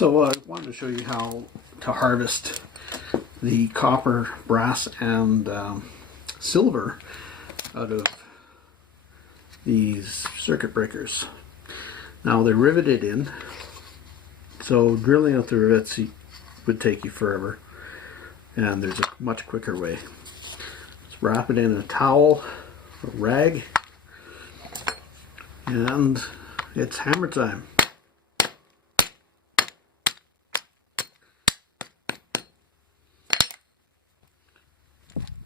So I wanted to show you how to harvest the copper, brass, and silver out of these circuit breakers. Now they're riveted in, so drilling out the rivets would take you forever, and there's a much quicker way. Just wrap it in a towel, a rag, and it's hammer time.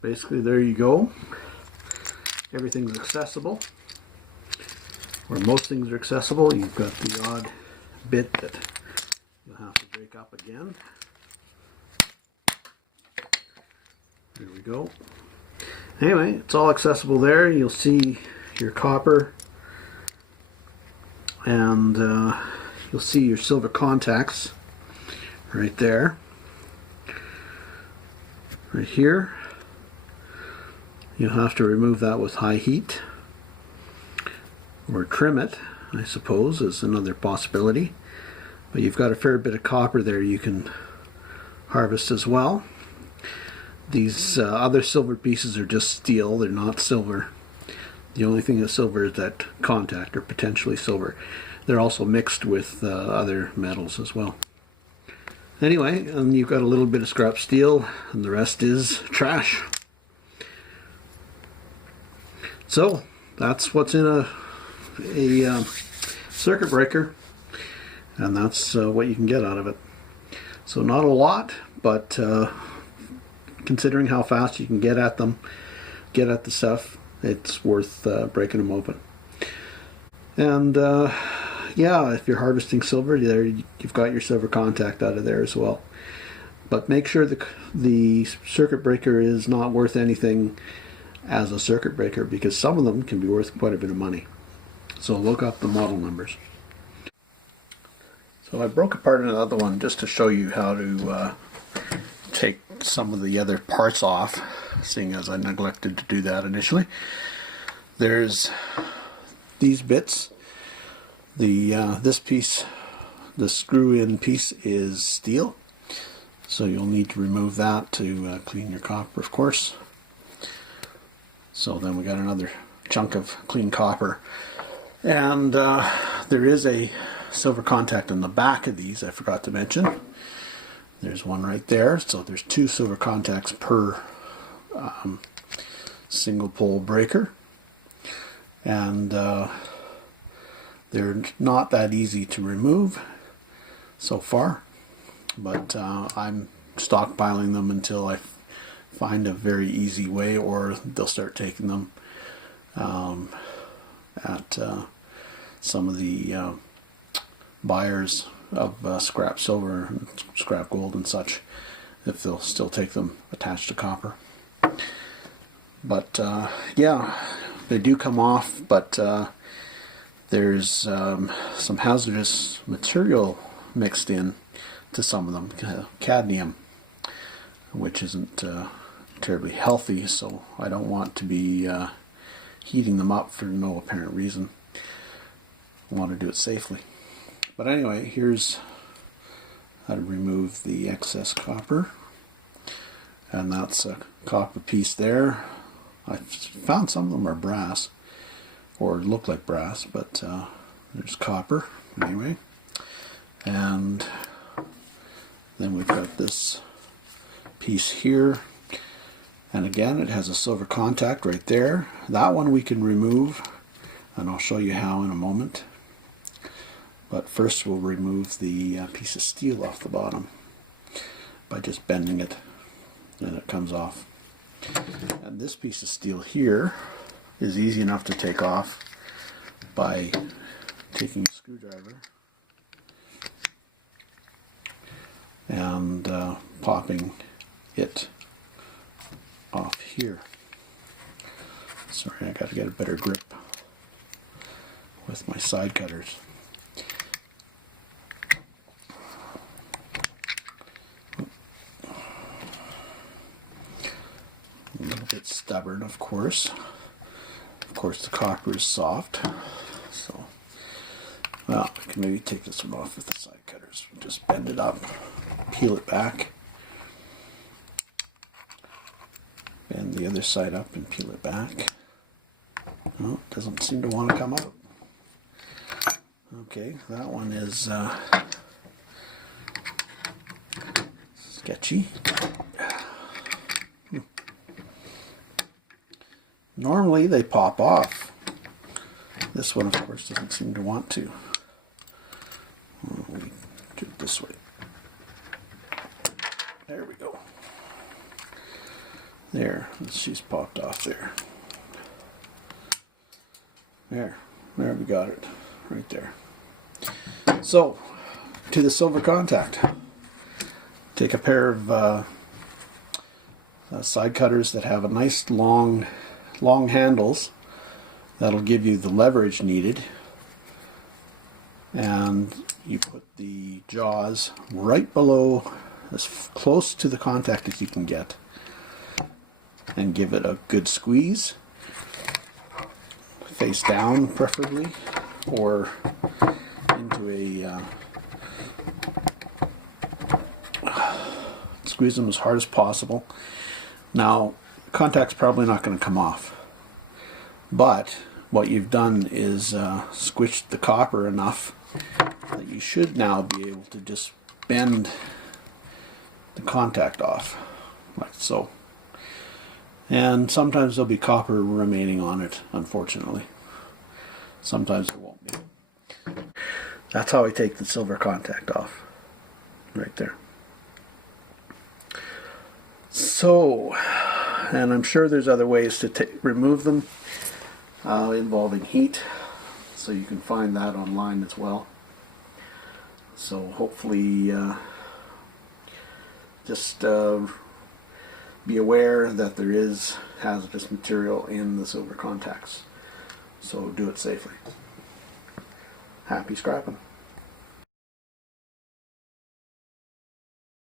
Basically, there you go. Everything's accessible, or most things are accessible. You've got the odd bit that you'll have to break up again. There we go. Anyway, it's all accessible there. You'll see your copper, and you'll see your silver contacts right there. Right here. You'll have to remove that with high heat, or trim it, I suppose, is another possibility. But you've got a fair bit of copper there you can harvest as well. These other silver pieces are just steel, they're not silver. The only thing that's silver is that contact, or potentially silver. They're also mixed with other metals as well. Anyway, and you've got a little bit of scrap steel, and the rest is trash. So that's what's in a circuit breaker, and that's what you can get out of it. So not a lot, but considering how fast you can get at them, get at the stuff, it's worth breaking them open. And yeah, if you're harvesting silver, there you've got your silver contact out of there as well. But make sure the circuit breaker is not worth anything as a circuit breaker, because some of them can be worth quite a bit of money. So look up the model numbers. So I broke apart another one just to show you how to take some of the other parts off, seeing as I neglected to do that initially. There's these bits. This piece, the screw-in piece, is steel, so you'll need to remove that to clean your copper, of course. So then we got another chunk of clean copper, and there is a silver contact on the back of these I forgot to mention. There's one right there, so there's two silver contacts per single pole breaker, and they're not that easy to remove so far, but I'm stockpiling them until I find a very easy way, or they'll start taking them at some of the buyers of scrap silver and scrap gold and such, if they'll still take them attached to copper. But yeah, they do come off, but there's some hazardous material mixed in to some of them, cadmium, which isn't terribly healthy, so I don't want to be heating them up for no apparent reason. I want to do it safely. But anyway, here's how to remove the excess copper, and that's a copper piece there. I found some of them are brass, or look like brass, but there's copper anyway. And then we've got this piece here, and again it has a silver contact right there. That one we can remove, and I'll show you how in a moment. But first we'll remove the piece of steel off the bottom by just bending it, and it comes off. And this piece of steel here is easy enough to take off by taking a screwdriver and popping it off here. Sorry, I got to get a better grip with my side cutters. A little bit stubborn, of course. Of course, the copper is soft, so well, I can maybe take this one off with the side cutters. Just bend it up, peel it back, bend the other side up and peel it back. Oh, it doesn't seem to want to come out. Okay, that one is sketchy. Normally they pop off. This one, of course, doesn't seem to want to. Let me do it this way. There we go. There, she's popped off there. There we got it, right there. So, to the silver contact. Take a pair of side cutters that have a nice long handles. That'll give you the leverage needed. And you put the jaws right below, as close to the contact as you can get. And give it a good squeeze. Face down, preferably, or into a squeeze them as hard as possible. Now, contact's probably not going to come off, but what you've done is squished the copper enough that you should now be able to just bend the contact off, like so. And sometimes there'll be copper remaining on it, unfortunately. Sometimes there won't be. That's how I take the silver contact off. Right there. So, and I'm sure there's other ways to remove them involving heat. So you can find that online as well. So hopefully just be aware that there is hazardous material in the silver contacts. So do it safely. Happy scrapping.